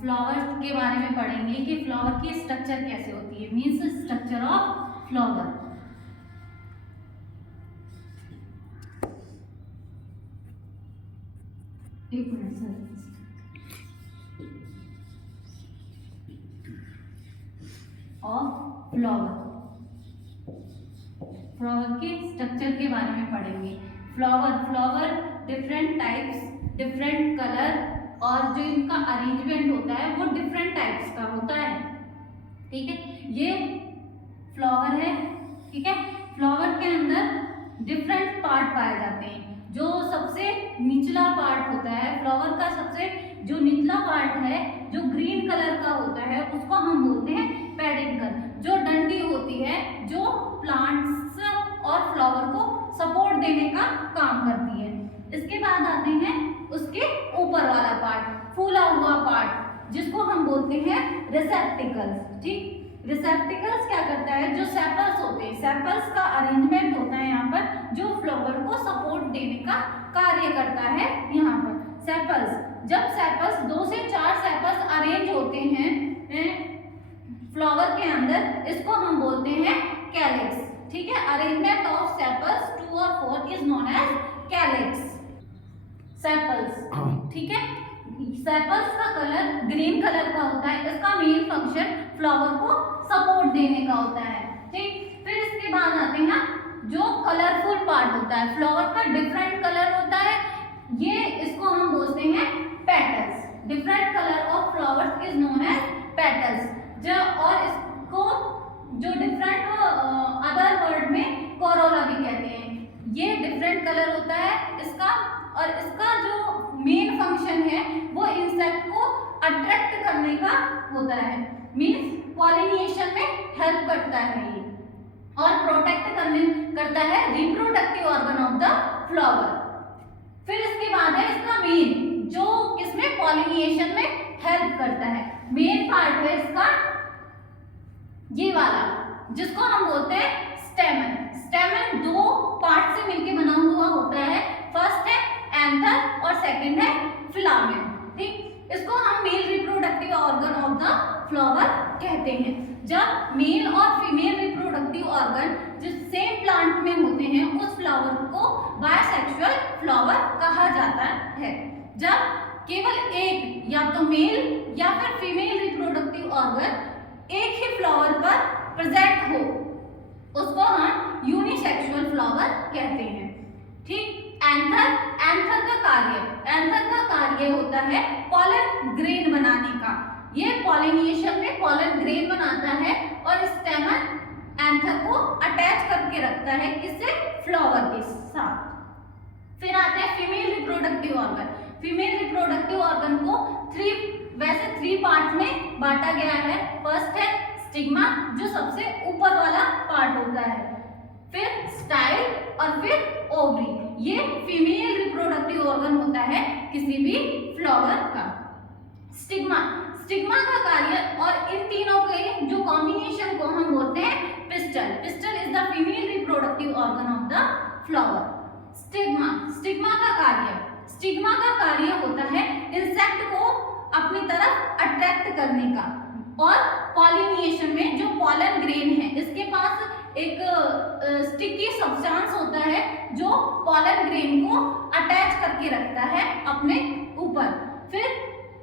Flowers के बारे में पढ़ेंगे कि फ्लावर की स्ट्रक्चर कैसे होती है, मीन्स स्ट्रक्चर ऑफ फ्लावर। एक minute sir. Of flower, flower के स्ट्रक्चर के बारे में पढ़ेंगे। Flower different types, different colour, और जो इनका अरेंजमेंट होता है वो डिफरेंट टाइप्स का होता है। ठीक है, ये फ्लावर है। ठीक है, फ्लावर के अंदर डिफरेंट पार्ट पाए जाते हैं। जो सबसे निचला पार्ट होता है फ्लावर का, सबसे जो निचला पार्ट है जो ग्रीन कलर का होता है उसको हम बोलते हैं पेडिकल। जो डंडी होती है जो प्लांट्स और फ्लावर को सपोर्ट देने का काम करती है। इसके बाद आते हैं उसके ऊपर वाला पार्ट, फूला हुआ पार्ट, जिसको हम बोलते हैं रिसेप्टिकल्स। ठीक, रिसेप्टिकल्स क्या करता है, जो सेपल्स होते हैं, सेपल्स का अरेंजमेंट होता है यहाँ पर, जो फ्लावर को सपोर्ट देने का कार्य करता है। यहाँ पर सेपल्स, जब सेपल्स 2 से 4 सेपल्स अरेंज होते हैं फ्लावर के अंदर, इसको हम बोलते हैं कैलिक्स। ठीक है, अरेंजमेंट ऑफ सेपल्स 2 और 4 is known as calyx. Sepals, ठीक है, सेपल्स का कलर ग्रीन कलर का होता है। इसका मेन फंक्शन फ्लावर को सपोर्ट देने का होता है। ठीक, फिर इसके बाद आते हैं जो कलरफुल पार्ट होता है, फ्लावर का डिफरेंट कलर होता है, ये इसको हम बोलते हैं petals. Different colour of flowers is known as petals. जो और इसको जो डिफरेंट अदर वर्ड में कोरोला भी कहते हैं। ये डिफरेंट कलर होता है इसका, और इसका जो मेन फंक्शन है वो इंसेक्ट को अट्रैक्ट करने का होता है, मीन्स पॉलिनेशन में हेल्प करता है ये, और प्रोटेक्ट करता है reproductive organ of the flower. फिर इसके बाद है इसका मेन, जो इसमें पॉलिनेशन में हेल्प करता है। मेन पार्ट है इसका ये वाला, जिसको हम बोलते हैं स्टेमन। स्टेमन 2 पार्ट से मिलकर बना हुआ होता है। फर्स्ट है एंथर और सेकंड है फिलामेंट। ठीक, इसको हम male reproductive organ of the flower कहते हैं। जब मेल और फीमेल रिप्रोडक्टिव ऑर्गन जो सेम प्लांट में होते हैं, उस फ्लावर को बायसेक्सुअल फ्लावर कहा जाता है। जब केवल एक या तो मेल या फिर फीमेल रिप्रोडक्टिव ऑर्गन एक ही फ्लावर पर प्रेजेंट हो, उसको हम यूनिसेक्सुअल फ्लावर कहते हैं। ठीक, एंथर का कार्य होता है पॉलन ग्रेन बनाने का। ये पॉलिनेशन में पॉलन ग्रेन बनाता है, और स्टेमन एंथर को अटैच करके रखता है किससे, फ्लावर के साथ। फिर आते हैं female reproductive organ. Female reproductive organ को 3 पार्ट में बांटा गया है। फर्स्ट है स्टिग्मा, जो सबसे ऊपर वाला पार्ट होता है, फिर स्टाइल, और फिर ओवरी। ये फीमेल रिप्रोडक्टिव ऑर्गन होता है किसी भी फ्लावर का। स्टिग्मा का कार्य, और इन तीनों के जो कॉम्बिनेशन को हम बोलते हैं pistol. Pistil is the female reproductive organ of the flower. Stigma का कार्य होता है इंसेक्ट को अपनी तरफ अट्रैक्ट करने का, और पॉलिनेशन में जो पॉलन ग्रेन है, इसके पास एक स्टिकी सब्सटेंस होता है जो पॉलन ग्रेन को अटैच करके रखता है अपने ऊपर। फिर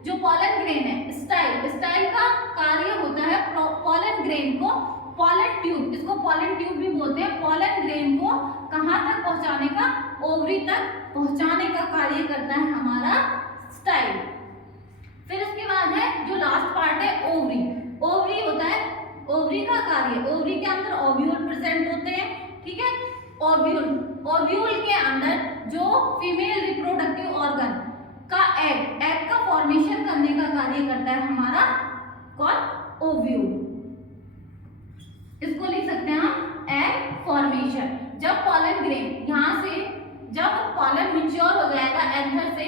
जो पॉलन ग्रेन है, स्टाइल का कार्य होता है पॉलन ग्रेन को पॉलन ट्यूब, इसको पॉलन ट्यूब भी बोलते हैं, पॉलन ग्रेन को कहाँ तक पहुंचाने का, ओवरी तक पहुंचाने का कार्य करता है हमारा स्टाइल। फिर इसके बाद है जो लास्ट पार्ट है ओवरी होता है, ओवरी का कार्य, ओवरी के अंदर ओव्यूल प्रेजेंट होते हैं। ठीक है, ओव्यूल के अंदर जो फीमेल रिप्रोडक्टिव ऑर्गन का एग का फॉर्मेशन करने का कार्य करता है हमारा कौन, ओव्यूल। इसको लिख सकते हैं हम एग फॉर्मेशन। जब पॉलन ग्रेन यहाँ से, जब पॉलन मैच्योर हो जाएगा एंथर से,